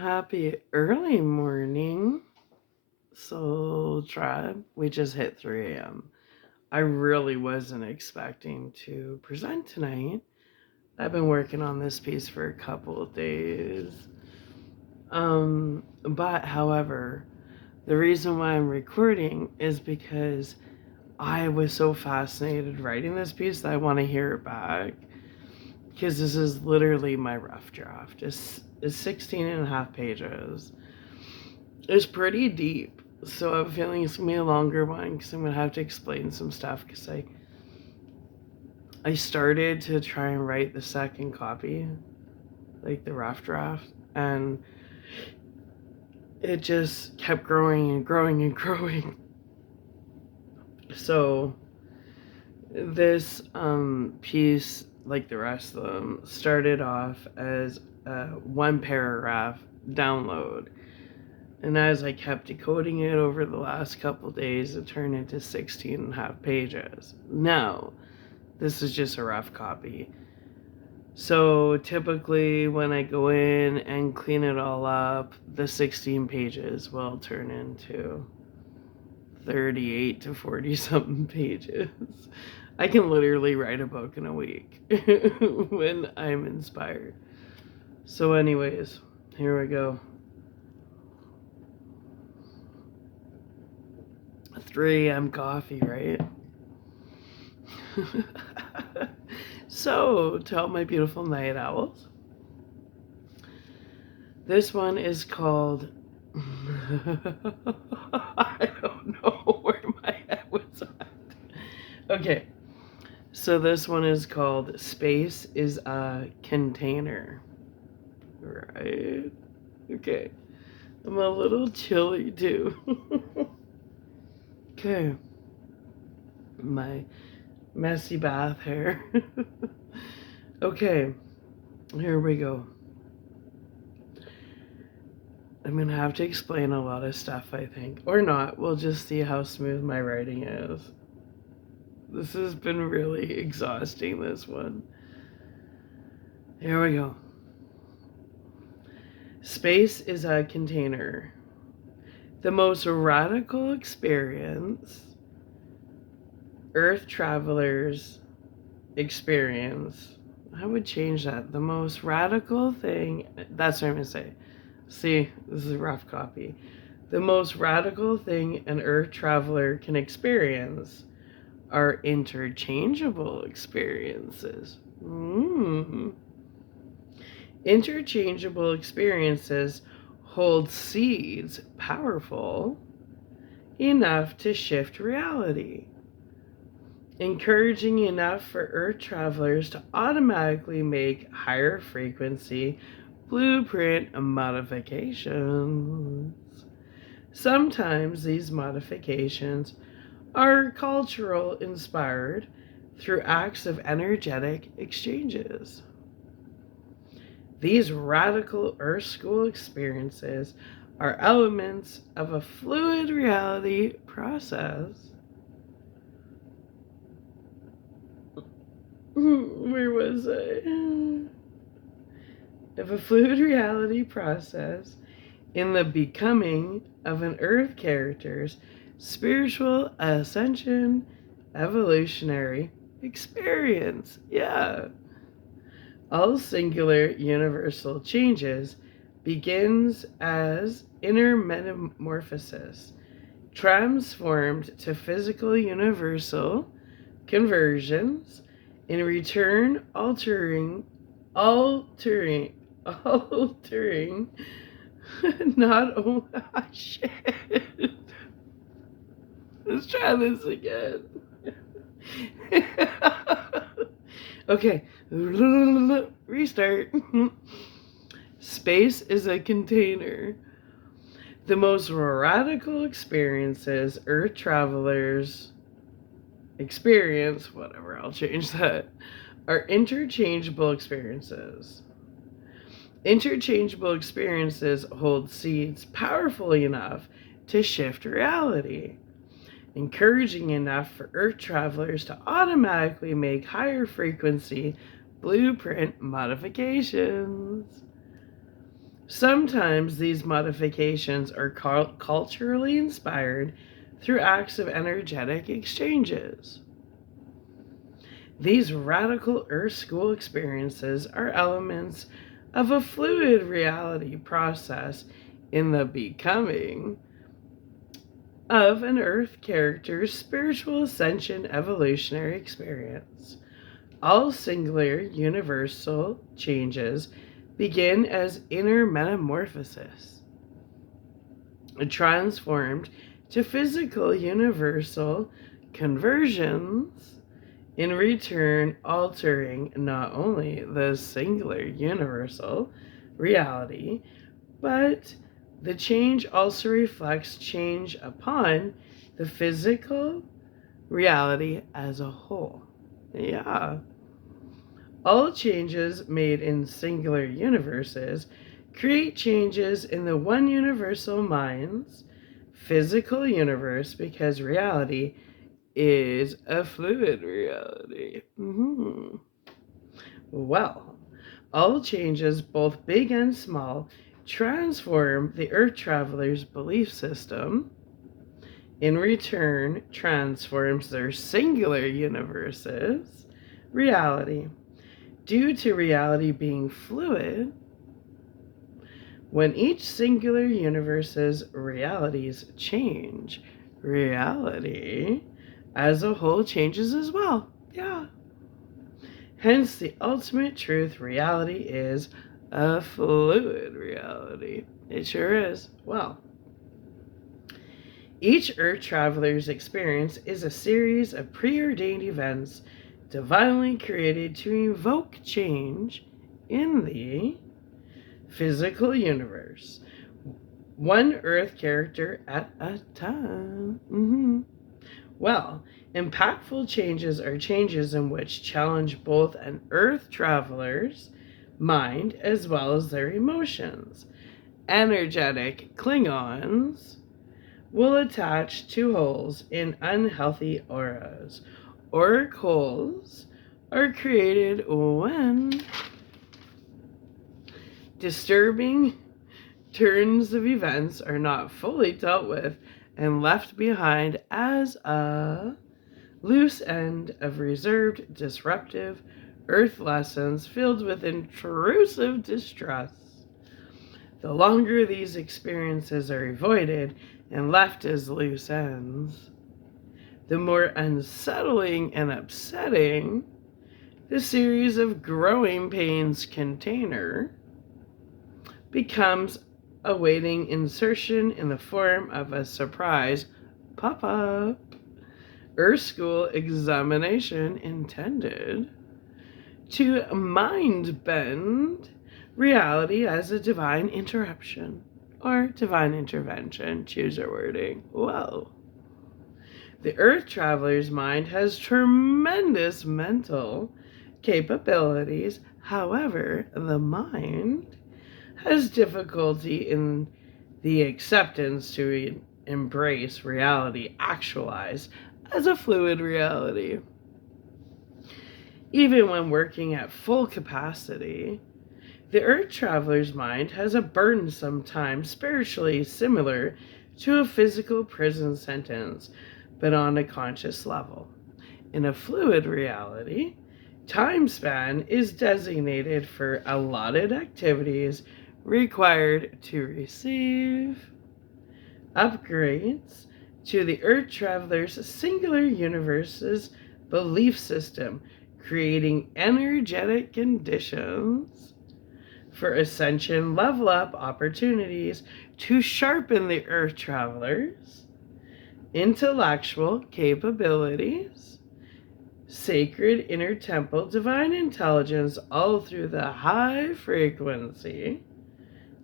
Happy early morning, Soul Tribe. We just hit 3 a.m. I really wasn't expecting to present tonight. I've been working on this piece for a couple of days. But however, the reason why I'm recording is because I was so fascinated writing this piece that I want to hear it back. Because this is literally my rough draft. It's 16 and a half pages. It's pretty deep, so I'm feeling it's gonna be a longer one because I'm gonna have to explain some stuff. Because I started to try and write the second copy, like the rough draft, and it just kept growing and growing and growing. So this piece, like the rest of them, started off as a one paragraph download. And as I kept decoding it over the last couple days, it turned into 16 and a half pages. Now, this is just a rough copy. So typically when I go in and clean it all up, the 16 pages will turn into 38 to 40 something pages. I can literally write a book in a week when I'm inspired. So anyways, here we go. 3 a.m. coffee, right? So, to all my beautiful night owls, this one is called. I don't know where my head was at. Okay, so this one is called Space is a Container. Right? Okay. I'm a little chilly too. Okay. My messy bath hair. Okay, here we go. I'm gonna have to explain a lot of stuff, I think. Or not. We'll just see how smooth my writing is. This has been really exhausting, this one. Here we go. Space is a container. The most radical experience Earth travelers experience. I would change that. The most radical thing. That's what I'm gonna say. See, this is a rough copy. The most radical thing an Earth traveler can experience are interchangeable experiences. Interchangeable experiences hold seeds powerful enough to shift reality, encouraging enough for Earth travelers to automatically make higher frequency blueprint modifications. Sometimes these modifications are cultural inspired through acts of energetic exchanges. These radical Earth School experiences are elements of a fluid reality process. Where was I? Of a fluid reality process in the becoming of an Earth character's spiritual ascension, evolutionary experience. Yeah. All singular universal changes begins as inner metamorphosis, transformed to physical universal conversions, in return altering not only shit. Let's try this again. Okay, restart. Space is a container. The most radical experiences Earth travelers experience, whatever, I'll change that, are interchangeable experiences. Interchangeable experiences hold seeds powerful enough to shift reality, encouraging enough for Earth travelers to automatically make higher frequency blueprint modifications. Sometimes these modifications are culturally inspired through acts of energetic exchanges. These radical Earth School experiences are elements of a fluid reality process in the becoming of an Earth character's spiritual ascension evolutionary experience. All singular universal changes begin as inner metamorphosis, transformed to physical universal conversions, in return altering not only the singular universal reality, but the change also reflects change upon the physical reality as a whole. Yeah. All changes made in singular universes create changes in the one universal mind's physical universe, because reality is a fluid reality. Well, all changes, both big and small, transform the Earth traveler's belief system. In return, transforms their singular universe's reality. Due to reality being fluid, when each singular universe's realities change, reality as a whole changes as well. Yeah. Hence, the ultimate truth, reality is a fluid reality. It sure is. Well, each Earth traveler's experience is a series of preordained events divinely created to evoke change in the physical universe, one Earth character at a time. Well, impactful changes are changes in which challenge both an Earth traveler's mind as well as their emotions. Energetic Klingons will attach to holes in unhealthy auras. Auric holes are created when disturbing turns of events are not fully dealt with and left behind as a loose end of reserved, disruptive Earth lessons filled with intrusive distress. The longer these experiences are avoided and left as loose ends, the more unsettling and upsetting the series of growing pains container becomes, awaiting insertion in the form of a surprise pop-up Earth School examination intended to mind bend reality as a divine interruption or divine intervention. Choose your wording. Whoa. The Earth traveler's mind has tremendous mental capabilities. However, the mind has difficulty in the acceptance to embrace reality actualized as a fluid reality. Even when working at full capacity, the Earth traveler's mind has a burdensome time spiritually similar to a physical prison sentence, but on a conscious level. In a fluid reality, time span is designated for allotted activities required to receive upgrades to the Earth traveler's singular universe's belief system, creating energetic conditions for ascension, level up opportunities to sharpen the Earth traveler's intellectual capabilities, sacred inner temple, divine intelligence, all through the high frequency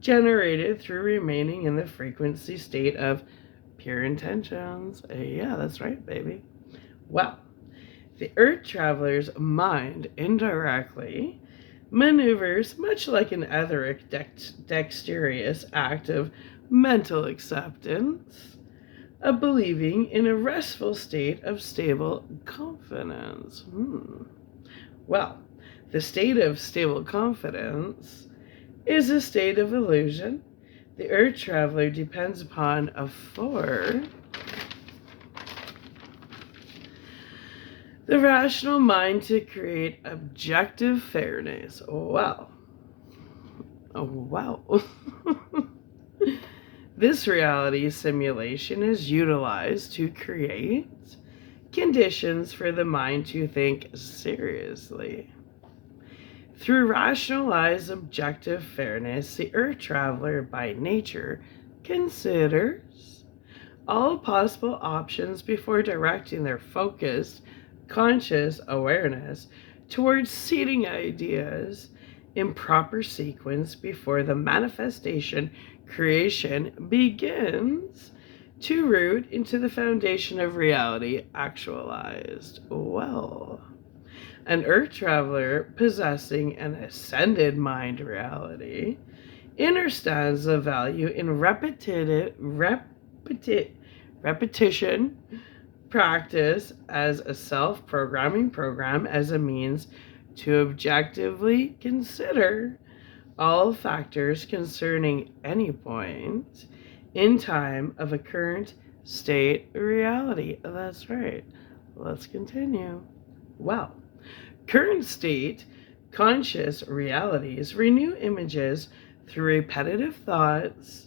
generated through remaining in the frequency state of pure intentions. Yeah, that's right, baby. Well, the Earth traveler's mind indirectly maneuvers much like an etheric dexterous act of mental acceptance, of believing in a restful state of stable confidence. Well, the state of stable confidence is a state of illusion. The earth traveler depends upon a four. The rational mind to create objective fairness. Wow. Oh, wow. This reality simulation is utilized to create conditions for the mind to think seriously. Through rationalized objective fairness, the earth traveler by nature considers all possible options before directing their focused, conscious awareness towards seeding ideas in proper sequence before the manifestation creation begins to root into the foundation of reality actualized. Well, an earth traveler possessing an ascended mind reality understands the value in repetition practice as a self-programming program as a means to objectively consider all factors concerning any point in time of a current state reality. That's right. Let's continue. Well, current state conscious realities renew images through repetitive thoughts,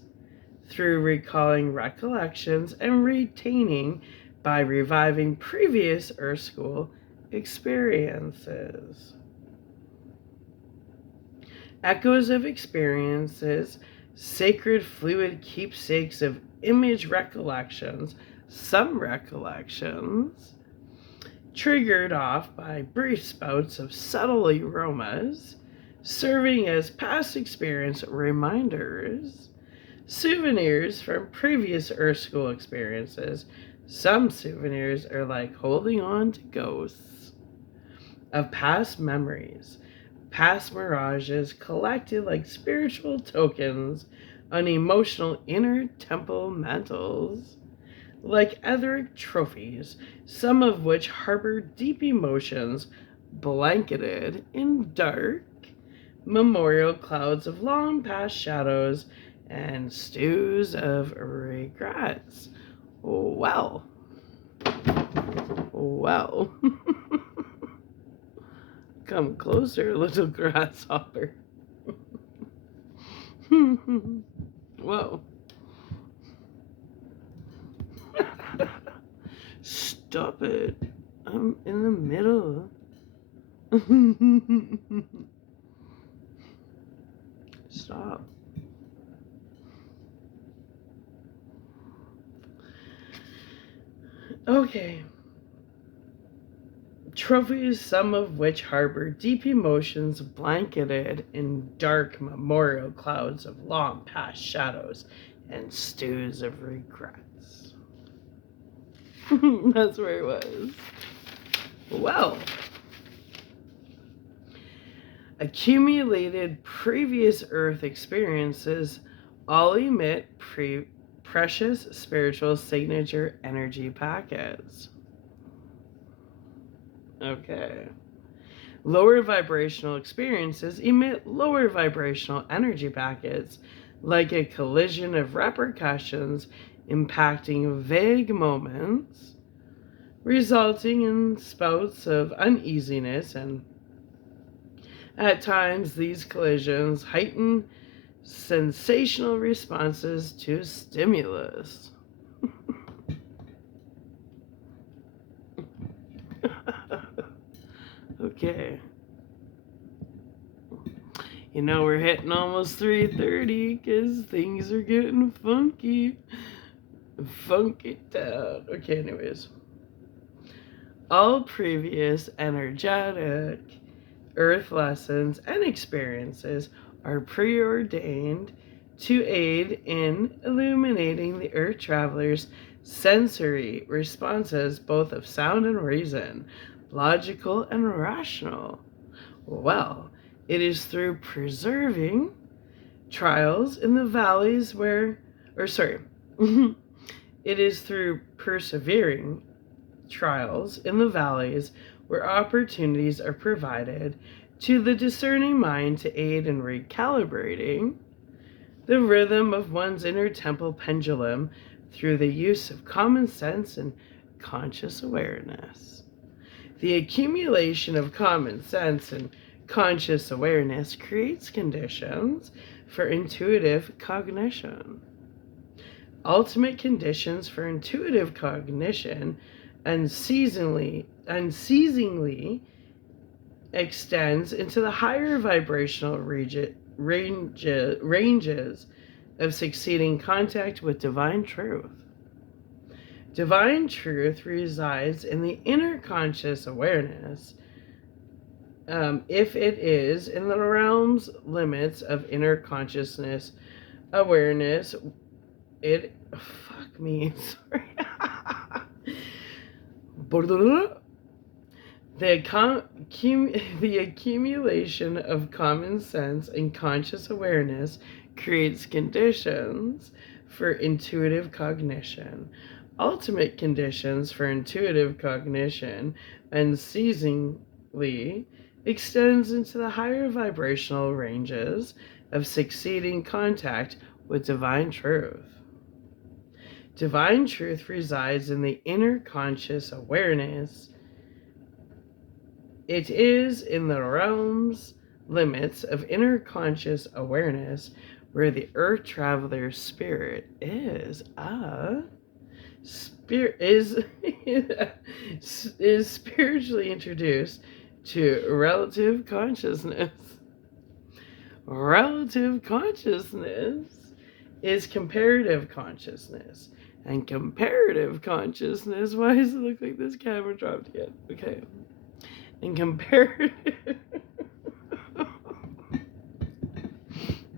through recalling recollections, and retaining by reviving previous Earth School experiences. Echoes of experiences, sacred fluid keepsakes of image recollections, some recollections, triggered off by brief spouts of subtle aromas, serving as past experience reminders, souvenirs from previous Earth School experiences. Some souvenirs are like holding on to ghosts of past memories, past mirages collected like spiritual tokens on emotional inner temple mantles, like etheric trophies, some of which harbor deep emotions blanketed in dark memorial clouds of long past shadows and stews of regrets. Well. Come closer, little grasshopper. Whoa. Stop it. I'm in the middle. Stop. Okay. Trophies, some of which harbor deep emotions blanketed in dark memorial clouds of long past shadows and stews of regrets. That's where it was. Well, accumulated previous Earth experiences all emit precious spiritual signature energy packets. Okay. Lower vibrational experiences emit lower vibrational energy packets, like a collision of repercussions impacting vague moments, resulting in spouts of uneasiness, and at times these collisions heighten sensational responses to stimulus. Okay. You know, we're hitting almost 3:30 because things are getting funky. Funk it down. Okay, anyways. All previous energetic Earth lessons and experiences are preordained to aid in illuminating the Earth traveler's sensory responses, both of sound and reason, logical and rational. Well, it is through preserving trials in the valleys where, it is through persevering trials in the valleys where opportunities are provided to the discerning mind to aid in recalibrating the rhythm of one's inner temple pendulum through the use of common sense and conscious awareness. The accumulation of common sense and conscious awareness creates conditions for intuitive cognition. Ultimate conditions for intuitive cognition unceasingly extends into the higher vibrational ranges of succeeding contact with divine truth. Divine truth resides in the inner conscious awareness. If it is in the realms limits of inner consciousness awareness, it fuck me, sorry. The accumulation of common sense and conscious awareness creates conditions for intuitive cognition. Ultimate conditions for intuitive cognition unceasingly extends into the higher vibrational ranges of succeeding contact with divine truth. Divine truth resides in the inner conscious awareness. It is in the realms limits of inner conscious awareness where the earth traveler's spirit is spiritually introduced to relative consciousness. Relative consciousness is comparative consciousness. And comparative consciousness, why does it look like this camera dropped again? Okay. And comparative,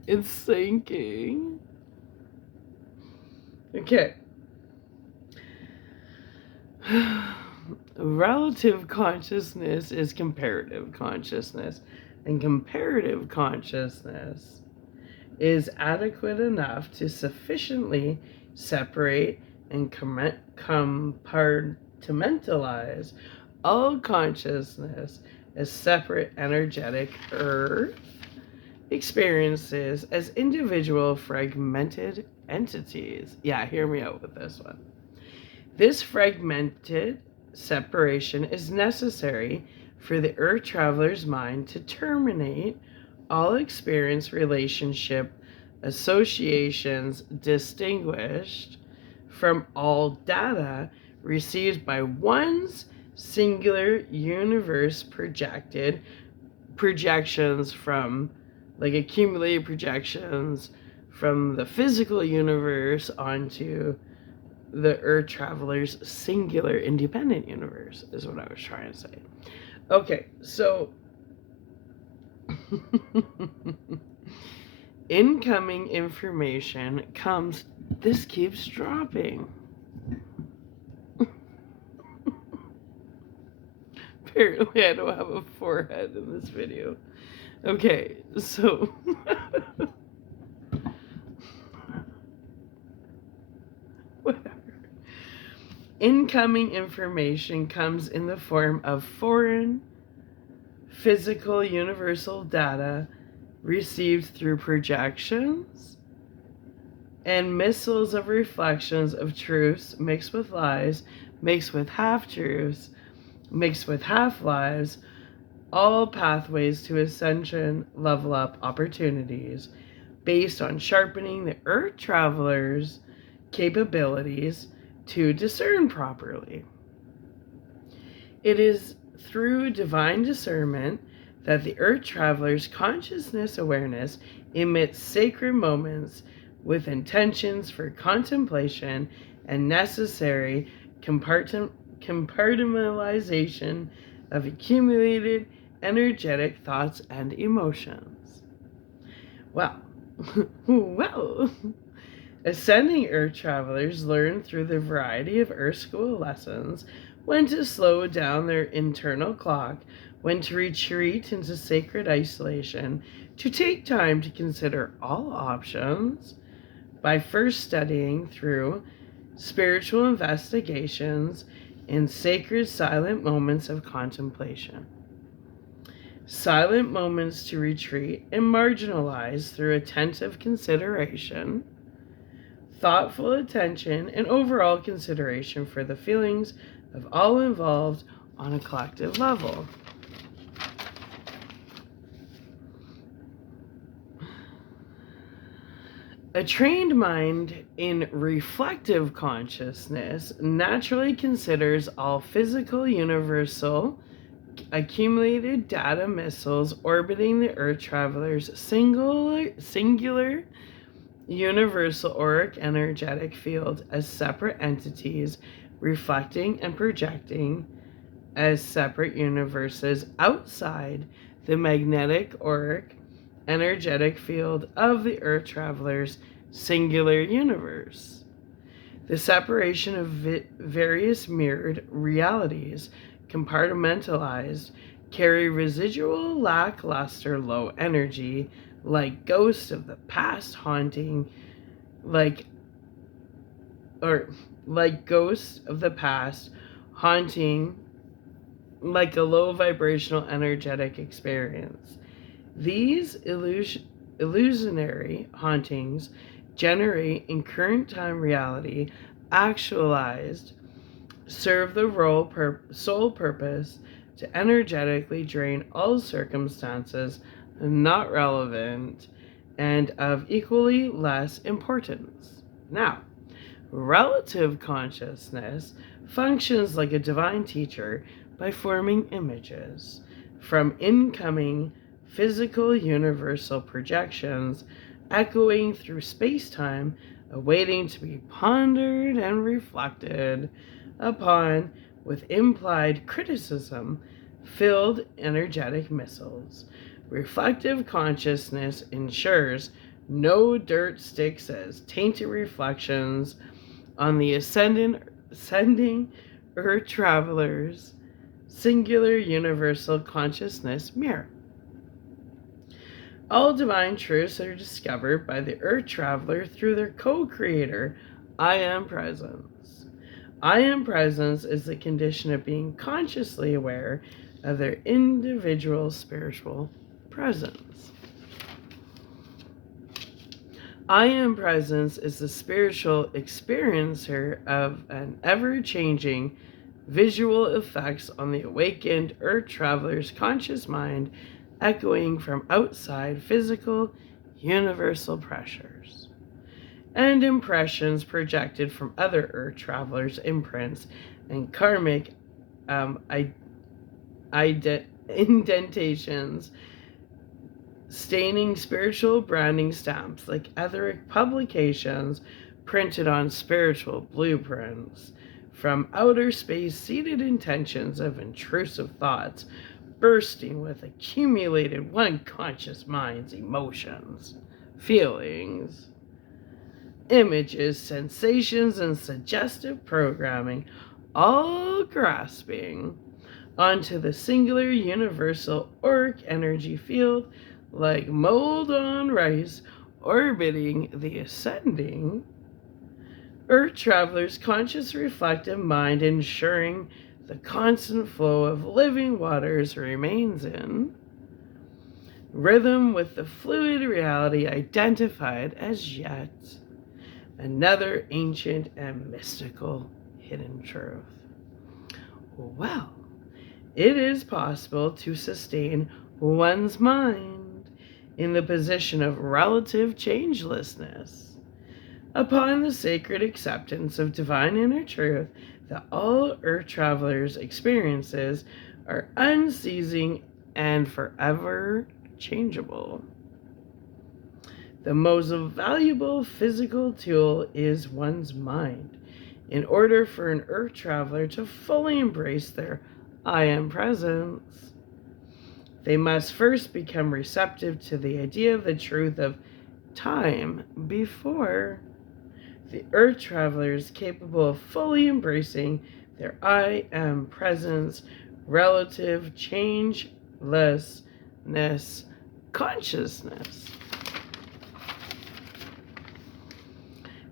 it's sinking. Okay. Relative consciousness is comparative consciousness. And comparative consciousness is adequate enough to sufficiently separate and compartmentalize all consciousness as separate energetic earth experiences as individual fragmented entities. Yeah, hear me out with this one. This fragmented separation is necessary for the earth traveler's mind to terminate all experience relationship associations distinguished from all data received by one's singular universe projections from, like, accumulated projections from the physical universe onto the earth traveler's singular independent universe is what I was trying to say. Okay, so incoming information comes, this keeps dropping. Apparently I don't have a forehead in this video. Okay, so whatever. Incoming information comes in the form of foreign, physical, universal data received through projections and missiles of reflections of truths mixed with lies, mixed with half-truths, mixed with half-lives, all pathways to ascension, level up opportunities based on sharpening the earth traveler's capabilities to discern properly. It is through divine discernment that the earth traveler's consciousness awareness emits sacred moments with intentions for contemplation and necessary compartmentalization of accumulated energetic thoughts and emotions. Well, ascending earth travelers learn through the variety of earth school lessons when to slow down their internal clock, when to retreat into sacred isolation, to take time to consider all options by first studying through spiritual investigations in sacred silent moments of contemplation. silent moments to retreat and marginalize through attentive consideration, thoughtful attention, and overall consideration for the feelings of all involved on a collective level. A trained mind in reflective consciousness naturally considers all physical universal accumulated data missiles orbiting the Earth traveler's singular universal auric energetic field as separate entities reflecting and projecting as separate universes outside the magnetic auric energetic field of the Earth traveler's singular universe. The separation of various mirrored realities, compartmentalized, carry residual lackluster low energy, like ghosts of the past haunting, like ghosts of the past haunting, like a low vibrational energetic experience. These illusionary hauntings generate in current time reality, actualized, serve the sole purpose to energetically drain all circumstances not relevant and of equally less importance. Now, relative consciousness functions like a divine teacher by forming images from incoming physical universal projections echoing through space-time, awaiting to be pondered and reflected upon with implied criticism filled energetic missiles. Reflective consciousness ensures no dirt sticks as tainted reflections on the ascending Earth traveler's singular universal consciousness mirror. All divine truths are discovered by the Earth traveler through their co-creator, I Am Presence. I Am Presence is the condition of being consciously aware of their individual spiritual presence. I Am Presence is the spiritual experiencer of an ever-changing visual effects on the awakened Earth traveler's conscious mind, echoing from outside physical universal pressures and impressions projected from other Earth travelers' imprints and karmic indentations, staining spiritual branding stamps like etheric publications printed on spiritual blueprints from outer space, seated intentions of intrusive thoughts bursting with accumulated unconscious mind's emotions, feelings, images, sensations, and suggestive programming, all grasping onto the singular universal auric energy field like mold on rice orbiting the ascending Earth traveler's conscious reflective mind, ensuring the constant flow of living waters remains in rhythm with the fluid reality identified as yet another ancient and mystical hidden truth. Well, it is possible to sustain one's mind in the position of relative changelessness upon the sacred acceptance of divine inner truth that all Earth travelers' experiences are unceasing and forever changeable. The most valuable physical tool is one's mind. In order for an Earth traveler to fully embrace their I Am Presence, they must first become receptive to the idea of the truth of time before the Earth traveler is capable of fully embracing their I Am Presence, relative changelessness consciousness.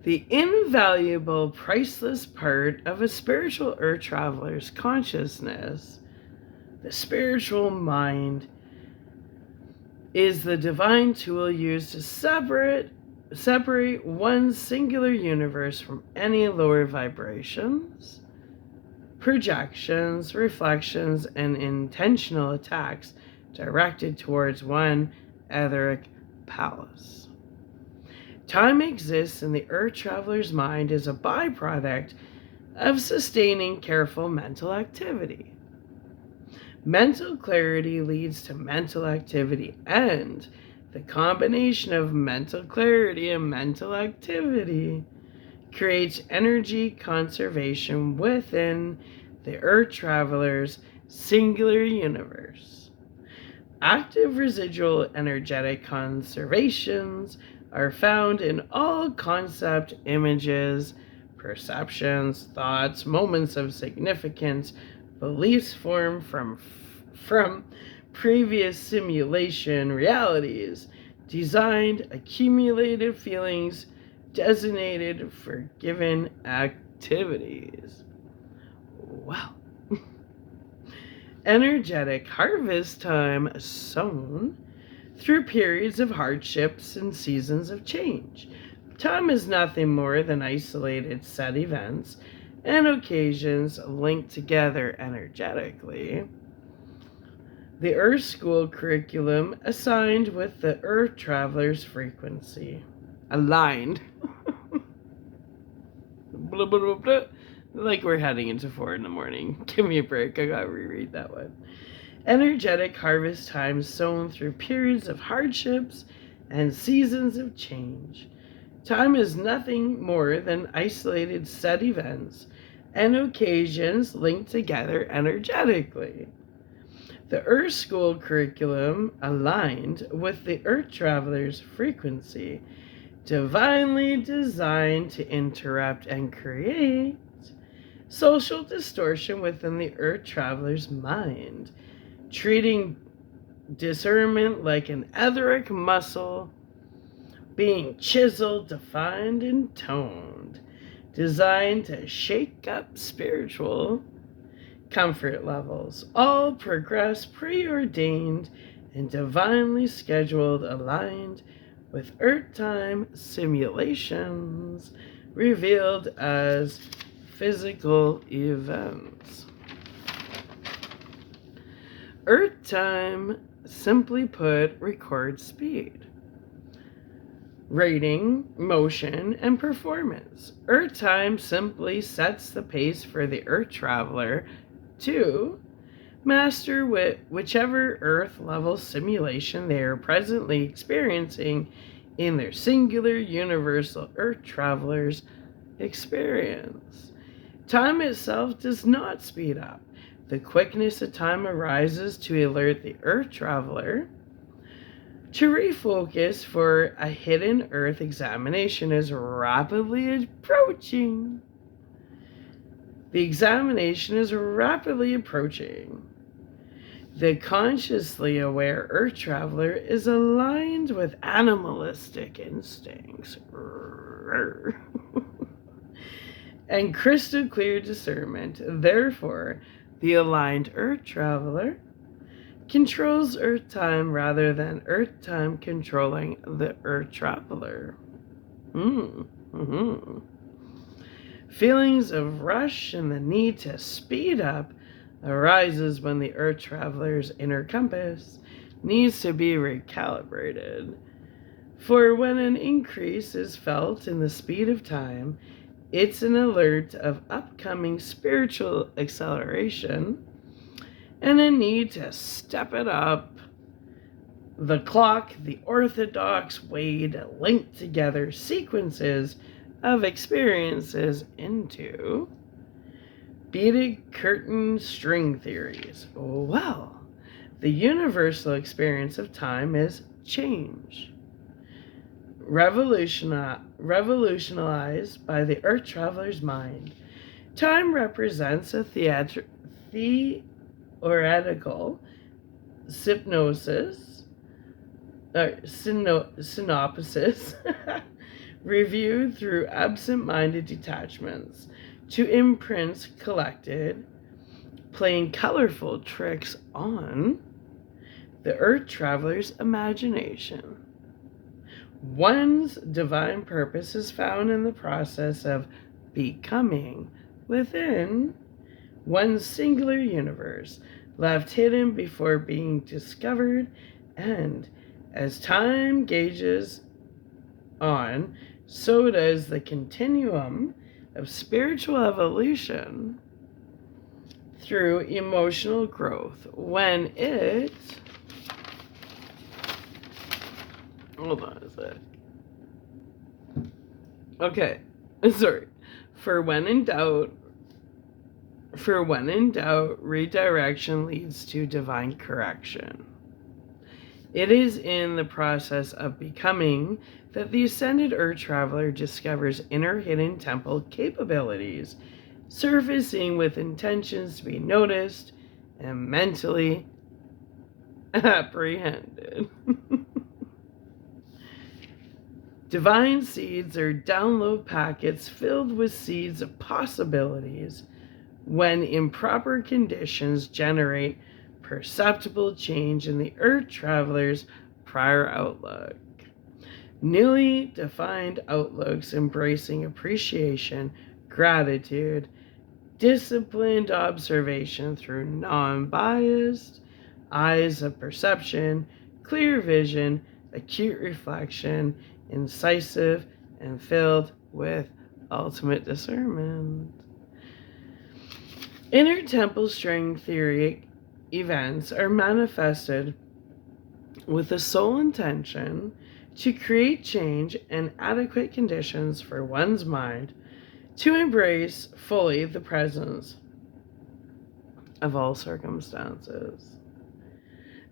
The invaluable, priceless part of a spiritual Earth traveler's consciousness, the spiritual mind, is the divine tool used to separate one singular universe from any lower vibrations, projections, reflections, and intentional attacks directed towards one etheric palace. Time exists in the Earth Traveler's mind as a byproduct of sustaining careful mental activity. Mental clarity leads to mental activity, and the combination of mental clarity and mental activity creates energy conservation within the Earth Traveler's singular universe. Active residual energetic conservations are found in all concept, images, perceptions, thoughts, moments of significance, beliefs formed from previous simulation realities, designed, accumulated feelings, designated for given activities. Wow. Energetic harvest time sown through periods of hardships and seasons of change. Time is nothing more than isolated set events and occasions linked together energetically. The Earth School curriculum assigned with the Earth Traveler's frequency. Aligned. Blah, blah, blah, blah. Like we're heading into 4 in the morning. Give me a break. I gotta reread that one. Energetic harvest time sown through periods of hardships and seasons of change. Time is nothing more than isolated set events and occasions linked together energetically. The Earth School curriculum aligned with the Earth Traveler's frequency, divinely designed to interrupt and create social distortion within the Earth Traveler's mind, treating discernment like an etheric muscle, being chiseled, defined, and toned, designed to shake up spiritual comfort levels, all progress preordained and divinely scheduled, aligned with Earth time simulations revealed as physical events. Earth time, simply put, records speed, rating, motion, and performance. Earth time simply sets the pace for the Earth Traveler to master whichever Earth level simulation they are presently experiencing in their singular universal Earth Traveler's experience. Time itself does not speed up. The quickness of time arises to alert the Earth Traveler to refocus for a hidden Earth examination is rapidly approaching. The examination is rapidly approaching. The consciously aware Earth Traveler is aligned with animalistic instincts and crystal clear discernment. Therefore, the aligned Earth Traveler controls Earth time rather than Earth time controlling the Earth Traveler. Feelings of rush and the need to speed up arises when the Earth Traveler's inner compass needs to be recalibrated. For when an increase is felt in the speed of time, it's an alert of upcoming spiritual acceleration and a need to step it up. The clock, the orthodox way to link together sequences of experiences into beaded curtain string theories. Well, the universal experience of time is change. Revolutionized by the Earth Traveler's mind, time represents a theoretical synopsis reviewed through absent-minded detachments to imprints collected, playing colorful tricks on the earth traveler's imagination. One's divine purpose is found in the process of becoming within one's singular universe, left hidden before being discovered, and as time gauges on, so does the continuum of spiritual evolution through emotional growth when it hold on a sec. Okay. Sorry. For when in doubt, redirection leads to divine correction. It is in the process of becoming that the ascended earth traveler discovers inner hidden temple capabilities, surfacing with intentions to be noticed and mentally apprehended. Divine seeds are download packets filled with seeds of possibilities when in proper conditions generate perceptible change in the earth traveler's prior outlook. Newly defined outlooks embracing appreciation, gratitude, disciplined observation through non-biased eyes of perception, clear vision, acute reflection, incisive, and filled with ultimate discernment. Inner temple string theory events are manifested with the sole intention to create change and adequate conditions for one's mind to embrace fully the presence of all circumstances.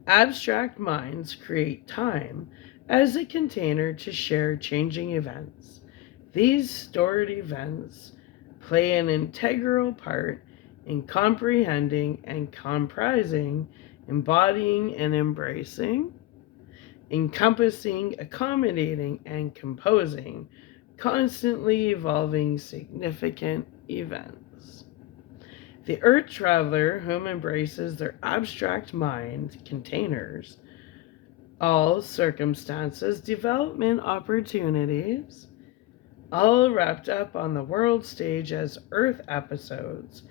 Abstract minds create time as a container to share changing events. These stored events play an integral part in comprehending and comprising, embodying and embracing, encompassing, accommodating, and composing constantly evolving significant events. The earth traveler whom embraces their abstract mind containers all circumstances, development opportunities, all wrapped up on the world stage as earth episodes,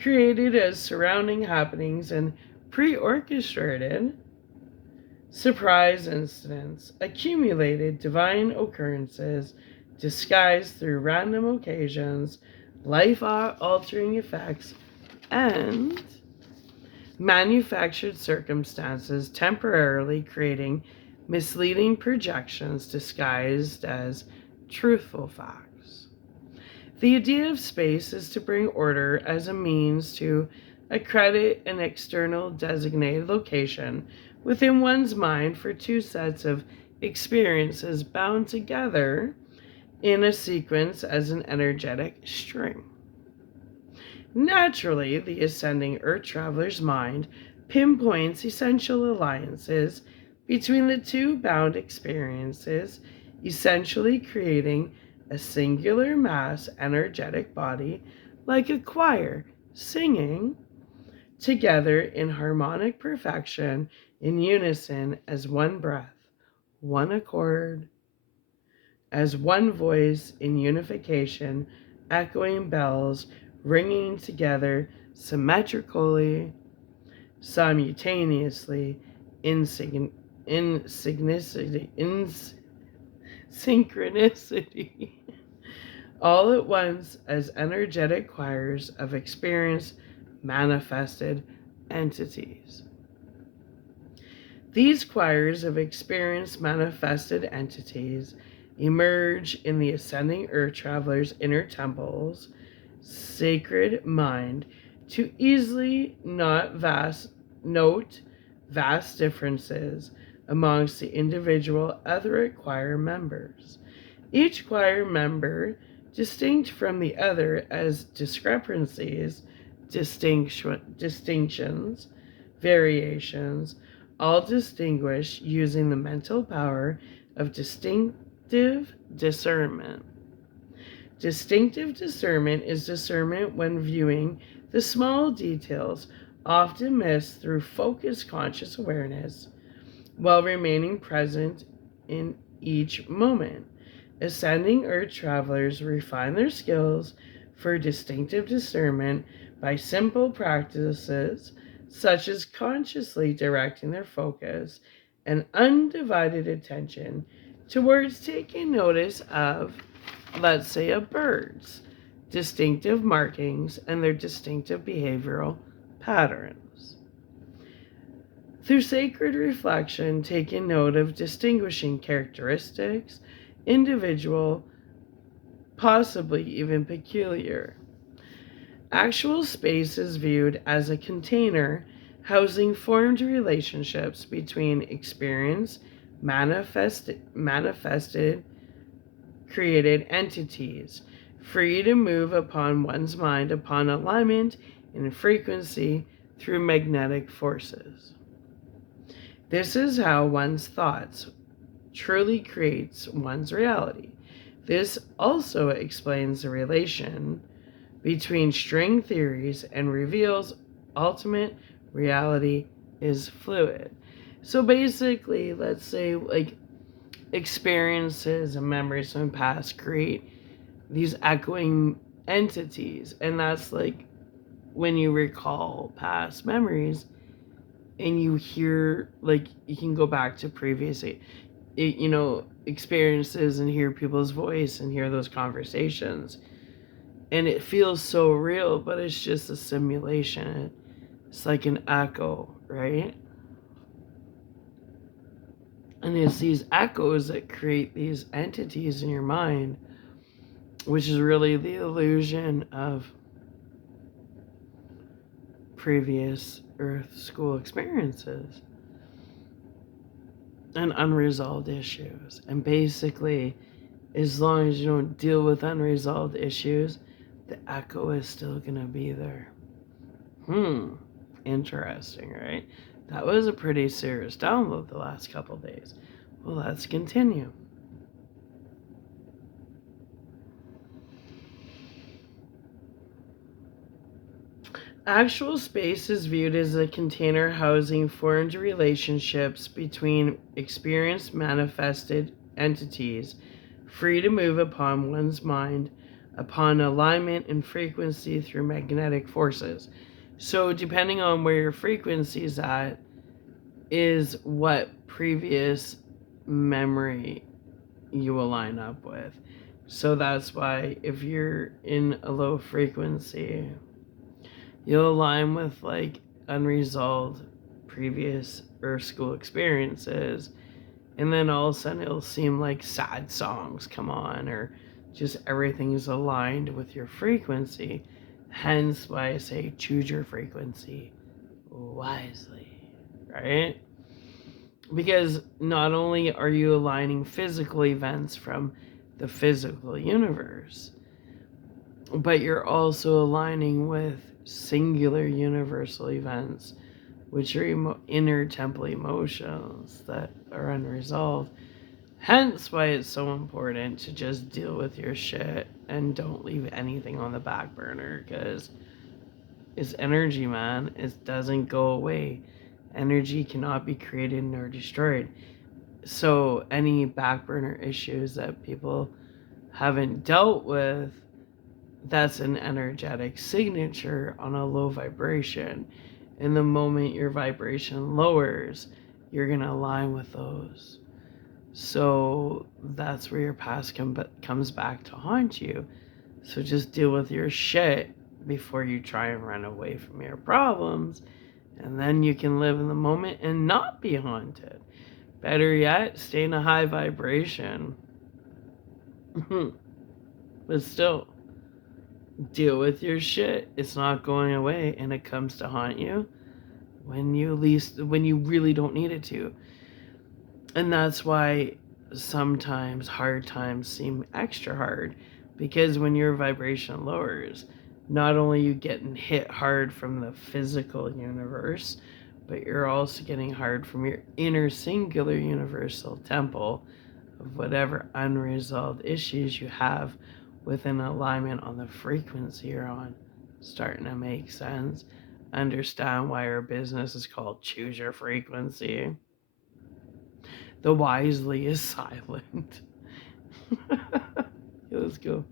created as surrounding happenings and pre-orchestrated surprise incidents, accumulated divine occurrences, disguised through random occasions, life-altering effects, and manufactured circumstances temporarily creating misleading projections disguised as truthful facts. The idea of space is to bring order as a means to accredit an external designated location within one's mind for two sets of experiences bound together in a sequence as an energetic string. Naturally, the ascending earth traveler's mind pinpoints essential alliances between the two bound experiences, essentially creating a singular mass energetic body like a choir singing together in harmonic perfection, in unison as one breath, one accord, as one voice in unification, echoing bells ringing together symmetrically, simultaneously, in synchronicity, all at once as energetic choirs of experience manifested entities. These choirs of experience manifested entities emerge in the ascending earth traveler's inner temples, sacred mind, to easily note vast differences amongst the individual etheric choir members. Each choir member distinct from the other as discrepancies, distinctions, variations, all distinguished using the mental power of distinctive discernment. Distinctive discernment is discernment when viewing the small details often missed through focused conscious awareness while remaining present in each moment. Ascending earth travelers refine their skills for distinctive discernment by simple practices such as consciously directing their focus and undivided attention towards taking notice of, let's say, a bird's distinctive markings and their distinctive behavioral patterns. Through sacred reflection, taking note of distinguishing characteristics, individual, possibly even peculiar. Actual space is viewed as a container housing formed relationships between experience, manifested, created entities, free to move upon one's mind upon alignment in frequency through magnetic forces. This is how one's thoughts truly creates one's reality. This also explains the relation between string theories and reveals ultimate reality is fluid. So basically, let's say like experiences and memories from the past create these echoing entities, and that's like when you recall past memories and you hear, like, you can go back to previous experiences and hear people's voice and hear those conversations, and it feels so real, but it's just a simulation. It's like an echo, right? And it's these echoes that create these entities in your mind, which is really the illusion of previous Earth school experiences and unresolved issues. And basically, as long as you don't deal with unresolved issues, the echo is still going to be there. Interesting, right? That was a pretty serious download the last couple days. Well, let's continue. Actual space is viewed as a container housing formed relationships between experienced manifested entities, free to move upon one's mind upon alignment and frequency through magnetic forces. So depending on where your frequency is at is what previous memory you align up with. So that's why if you're in a low frequency, you'll align with like unresolved previous Earth school experiences, and then all of a sudden it'll seem like sad songs come on, or just everything's aligned with your frequency. Hence why I say choose your frequency wisely, right? Because not only are you aligning physical events from the physical universe, but you're also aligning with singular universal events, which are inner temple emotions that are unresolved. Hence why it's so important to just deal with your shit and don't leave anything on the back burner, because it's energy, man. It doesn't go away. Energy cannot be created nor destroyed. So any back burner issues that people haven't dealt with, that's an energetic signature on a low vibration. And the moment your vibration lowers, you're going to align with those. So that's where your past comes back to haunt you. So just deal with your shit before you try and run away from your problems. And then you can live in the moment and not be haunted. Better yet, stay in a high vibration. But still, deal with your shit. It's not going away, and it comes to haunt you when you really don't need it to. And that's why sometimes hard times seem extra hard, because when your vibration lowers, not only are you getting hit hard from the physical universe, but you're also getting hard from your inner singular universal temple of whatever unresolved issues you have with an alignment on the frequency you're on. Starting to make sense? Understand why our business is called Choose Your Frequency. The wisely is silent. Let's go.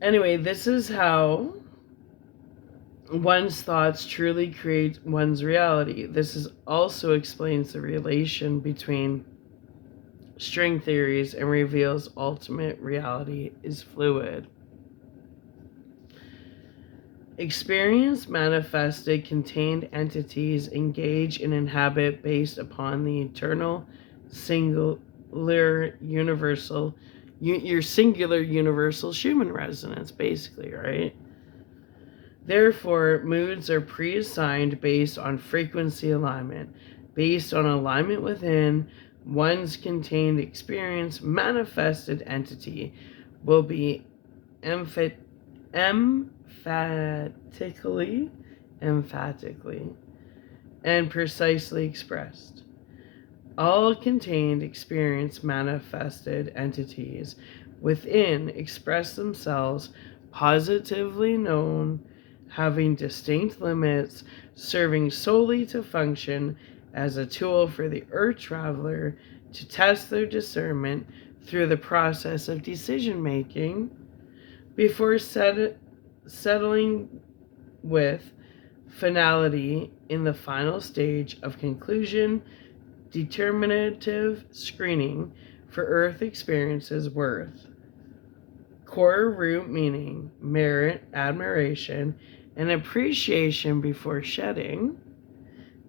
Anyway, this is how one's thoughts truly create one's reality. This also explains the relation between string theories and reveals ultimate reality is fluid. Experience manifested contained entities engage and inhabit based upon the eternal singular universal your singular universal Schumann resonance, basically, right? Therefore, moods are pre-assigned based on frequency alignment. Based on alignment within, one's contained experience manifested entity will be emphatically and precisely expressed. All contained experience manifested entities within express themselves positively known, having distinct limits, serving solely to function as a tool for the earth traveler to test their discernment through the process of decision making before settling with finality in the final stage of conclusion, determinative screening for earth experiences worth. Core root meaning, merit, admiration, and appreciation before shedding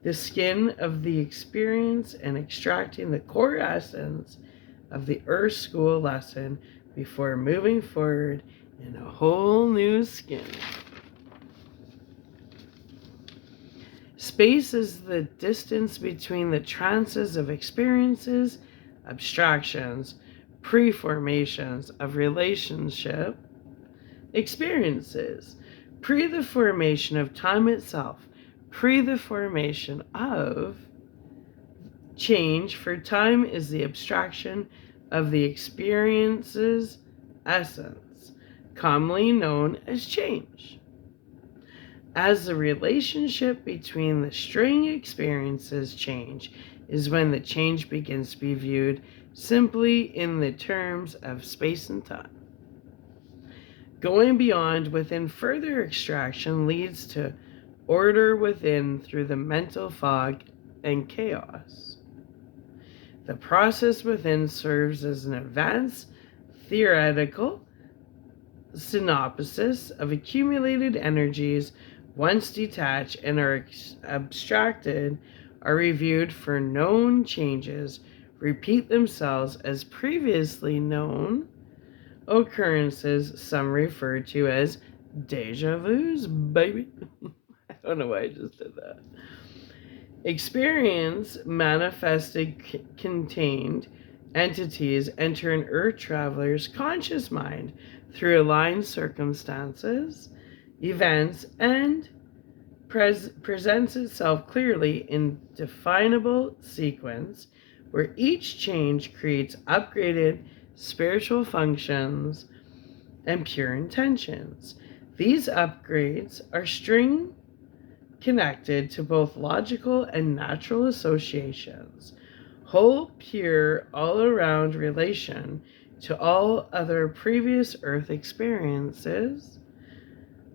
the skin of the experience and extracting the core essence of the earth school lesson before moving forward in a whole new skin. Space is the distance between the trances of experiences, abstractions, preformations of relationship, experiences, pre the formation of time itself, pre the formation of change, for time is the abstraction of the experience's essence, commonly known as change. As the relationship between the string experiences change is when the change begins to be viewed simply in the terms of space and time. Going beyond within further extraction leads to order within through the mental fog and chaos. The process within serves as an advanced theoretical synopsis of accumulated energies once detached and are abstracted, are reviewed for known changes, repeat themselves as previously known occurrences, some refer to as deja vus, baby. I don't know why I just did that. Experience manifested contained entities enter an earth traveler's conscious mind through aligned circumstances, events, and presents itself clearly in definable sequence where each change creates upgraded spiritual functions and pure intentions. These upgrades are string connected to both logical and natural associations, whole, pure, all-around relation to all other previous earth experiences,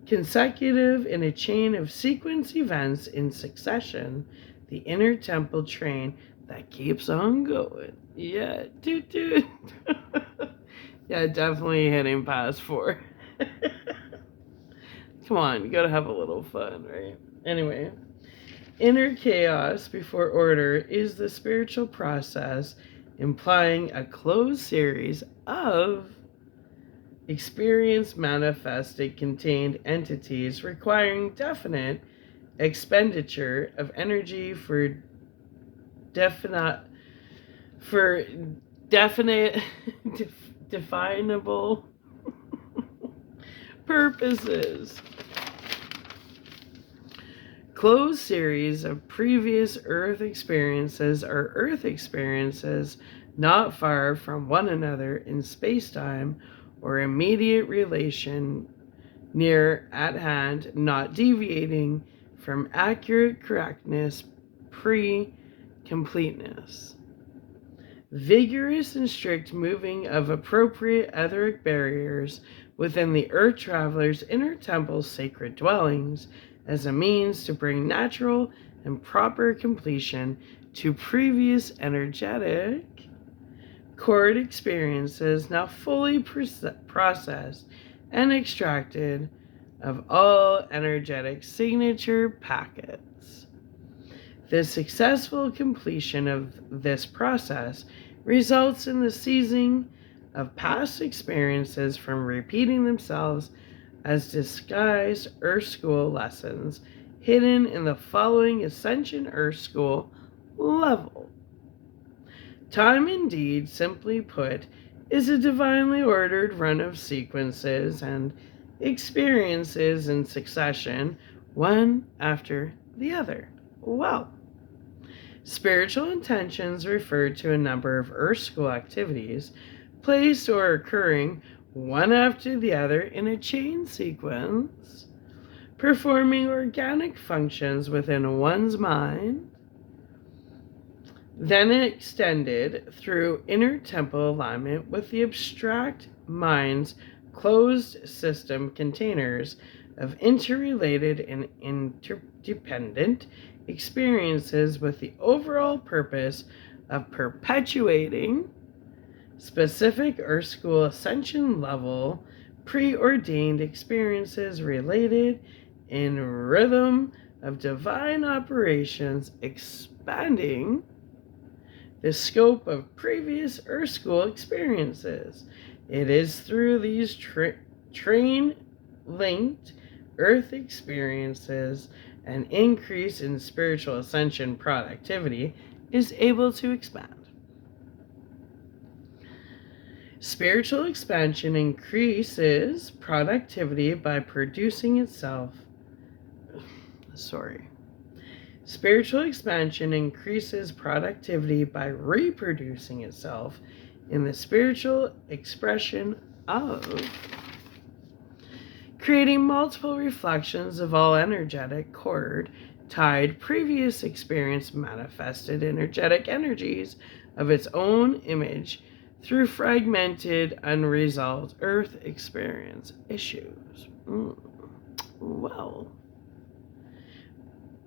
consecutive in a chain of sequence events in succession, the inner temple train that keeps on going. Yeah, toot toot. Yeah, definitely hitting past 4. Come on, you gotta have a little fun, right? Anyway, inner chaos before order is the spiritual process implying a closed series of experience manifested contained entities requiring definite expenditure of energy for definite definable purposes. Closed series of previous earth experiences are earth experiences not far from one another in space-time or immediate relation, near at hand, not deviating from accurate correctness, pre-completeness. Vigorous and strict moving of appropriate etheric barriers within the earth traveler's inner temple's sacred dwellings as a means to bring natural and proper completion to previous energetic cord experiences now fully processed and extracted of all energetic signature packets. The successful completion of this process results in the ceasing of past experiences from repeating themselves as disguised Earth School lessons hidden in the following Ascension Earth School level. Time, indeed, simply put, is a divinely ordered run of sequences and experiences in succession, one after the other. Well, spiritual intentions refer to a number of Earth School activities placed or occurring one after the other in a chain sequence, performing organic functions within one's mind, then extended through inner temple alignment with the abstract mind's closed system containers of interrelated and interdependent experiences with the overall purpose of perpetuating specific Earth School Ascension level preordained experiences related in rhythm of divine operations, expanding the scope of previous Earth School experiences. It is through these train-linked Earth experiences an increase in spiritual ascension productivity is able to expand. Spiritual expansion increases productivity by producing itself. Spiritual expansion increases productivity by reproducing itself in the spiritual expression of creating multiple reflections of all energetic cord tied previous experience manifested energetic energies of its own image through fragmented unresolved earth experience issues. Well,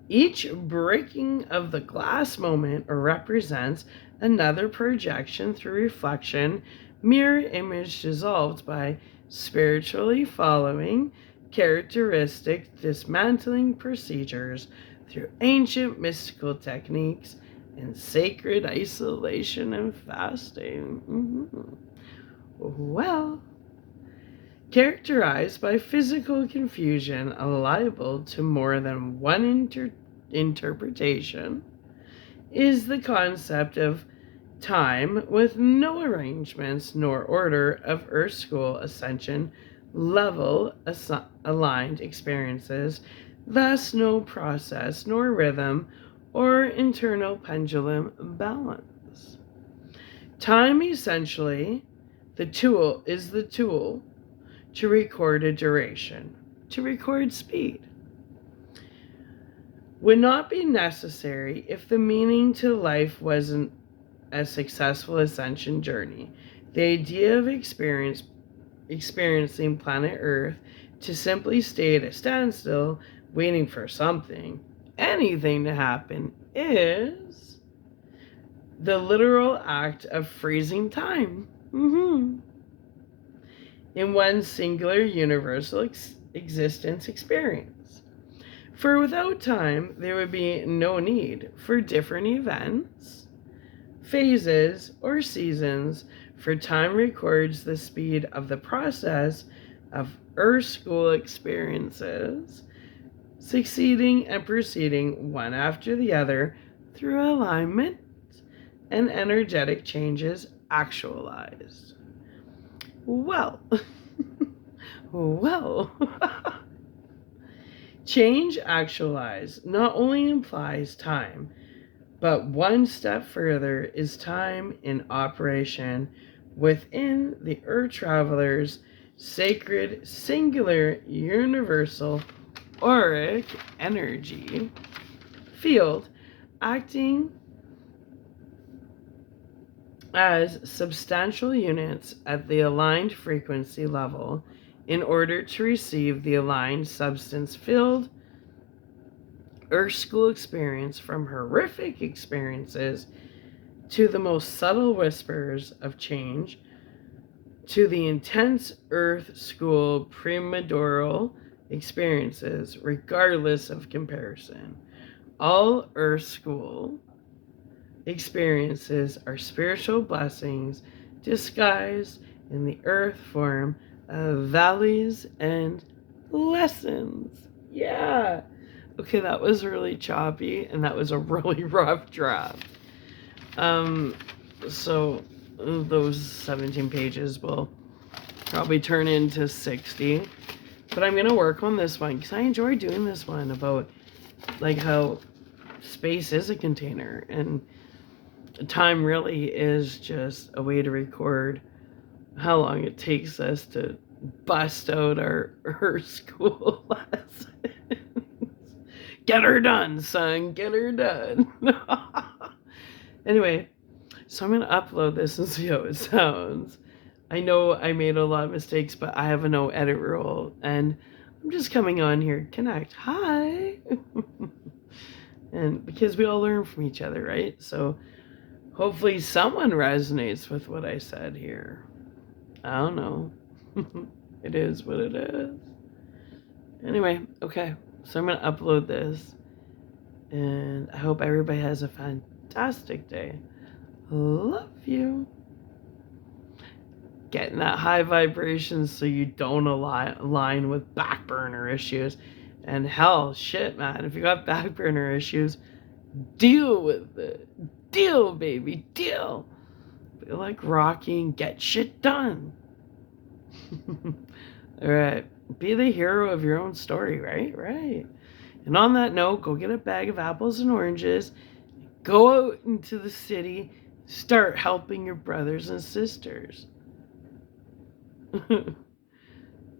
each breaking of the glass moment represents another projection through reflection, mirror image dissolved by spiritually following characteristic dismantling procedures through ancient mystical techniques and sacred isolation and fasting. Well, characterized by physical confusion liable to more than one interpretation, is the concept of time with no arrangements nor order of Earth School Ascension level aligned experiences, thus no process nor rhythm or internal pendulum balance. Time essentially is the tool to record a duration, to record speed. Would not be necessary if the meaning to life wasn't a successful ascension journey. The idea of experiencing planet Earth to simply stay at a standstill, waiting for anything to happen, is the literal act of freezing time. In one singular universal existence experience. For without time, there would be no need for different events, phases, or seasons, for time records the speed of the process of Earth School experiences, succeeding and proceeding one after the other through alignment and energetic changes actualized. Well, change actualized not only implies time, but one step further is time in operation within the Earth Traveler's sacred, singular, universal auric energy field acting as substantial units at the aligned frequency level in order to receive the aligned substance field Earth School experience from horrific experiences to the most subtle whispers of change to the intense Earth School premordial experiences, regardless of comparison. All Earth School experiences are spiritual blessings disguised in the earth form of valleys and lessons. Yeah. Okay, that was really choppy and that was a really rough draft. So those 17 pages will probably turn into 60. But I'm going to work on this one because I enjoy doing this one about like how space is a container and time really is just a way to record how long it takes us to bust out our school lessons. Get her done, son. Get her done. Anyway, so I'm going to upload this and see how it sounds. I know I made a lot of mistakes, but I have a no edit rule. And I'm just coming on here to connect. Hi. And because we all learn from each other, right? So hopefully someone resonates with what I said here. I don't know. It is what it is. Anyway, okay. So I'm going to upload this. And I hope everybody has a fantastic day. Love you. Getting that high vibration so you don't align with back burner issues. And hell, shit, man. If you got back burner issues, deal with it. Deal, baby, deal. Feel like Rocky and get shit done. All right. Be the hero of your own story, right? Right. And on that note, go get a bag of apples and oranges. Go out into the city. Start helping your brothers and sisters.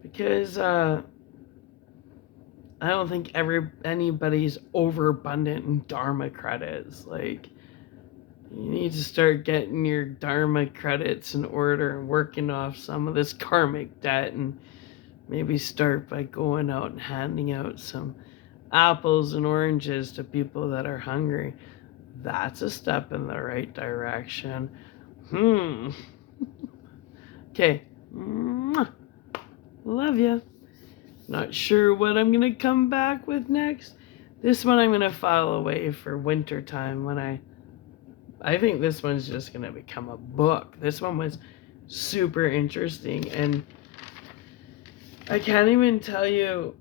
Because I don't think anybody's overabundant in Dharma credits. Like, you need to start getting your Dharma credits in order and working off some of this karmic debt, and maybe start by going out and handing out some apples and oranges to people that are hungry. That's a step in the right direction. Okay. Love ya. Not sure what I'm gonna come back with next. This one I'm gonna file away for winter time when I think this one's just gonna become a book. This one was super interesting, and I can't even tell you.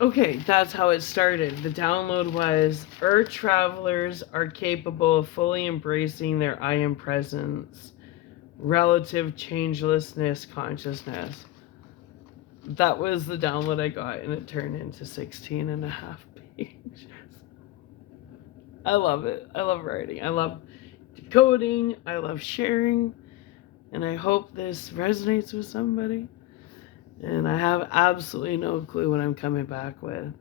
Okay, that's how it started. The download was Earth travelers are capable of fully embracing their I am presence, relative changelessness consciousness. That was the download I got, and it turned into 16 and a half pages. I love it. I love writing. I love decoding. I love sharing. And I hope this resonates with somebody. And I have absolutely no clue what I'm coming back with.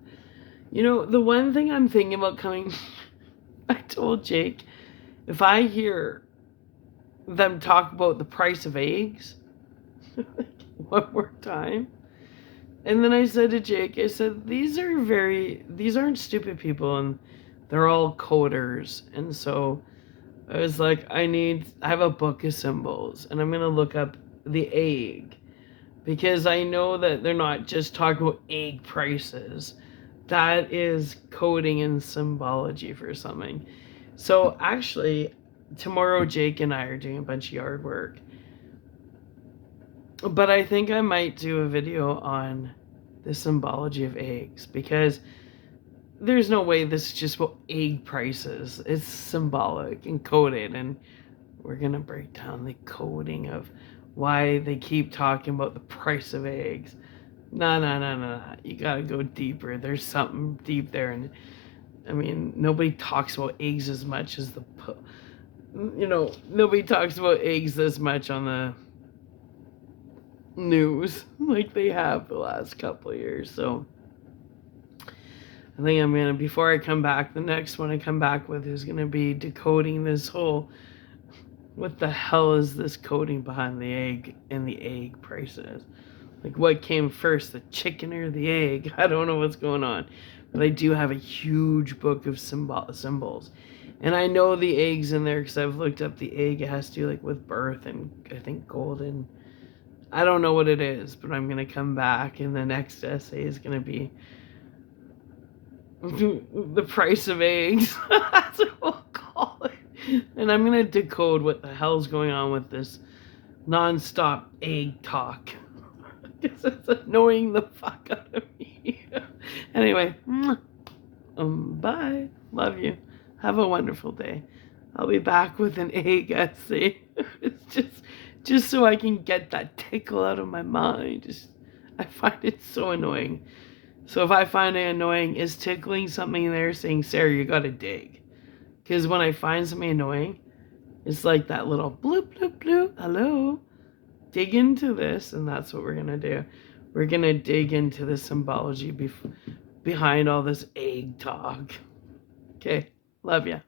You know, the one thing I'm thinking about coming... I told Jake, if I hear them talk about the price of eggs one more time, and then I said to Jake, I said, these aren't stupid people, and they're all coders. And so I was like, I have a book of symbols, and I'm going to look up the egg, because I know that they're not just talking about egg prices. That is coding and symbology for something. So actually, tomorrow Jake and I are doing a bunch of yard work. But I think I might do a video on the symbology of eggs, because there's no way this is just about egg prices. It's symbolic and coded, and we're going to break down the coding of why they keep talking about the price of eggs. No. You got to go deeper. There's something deep there. And I mean, nobody talks about eggs as much as nobody talks about eggs as much on news like they have the last couple of years. So I think I'm gonna, before I come back, the next one I come back with is gonna be decoding this whole, what the hell is this coding behind the egg and the egg prices? Like, what came first, the chicken or the egg? I don't know what's going on. But I do have a huge book of symbols. And I know the egg's in there because I've looked up the egg. It has to do like with birth and I think golden. I don't know what it is, but I'm going to come back and the next essay is going to be the price of eggs. That's what we'll call it. And I'm going to decode what the hell's going on with this non-stop egg talk. Because it's annoying the fuck out of me. Anyway, bye. Love you. Have a wonderful day. I'll be back with an egg essay. It's just so I can get that tickle out of my mind. I find it so annoying. So if I find it annoying, is tickling something there saying, Sarah, you gotta dig? Because when I find something annoying, it's like that little bloop, bloop, bloop, hello. Dig into this, and that's what we're gonna do. We're gonna dig into the symbology behind all this egg talk. Okay, love ya.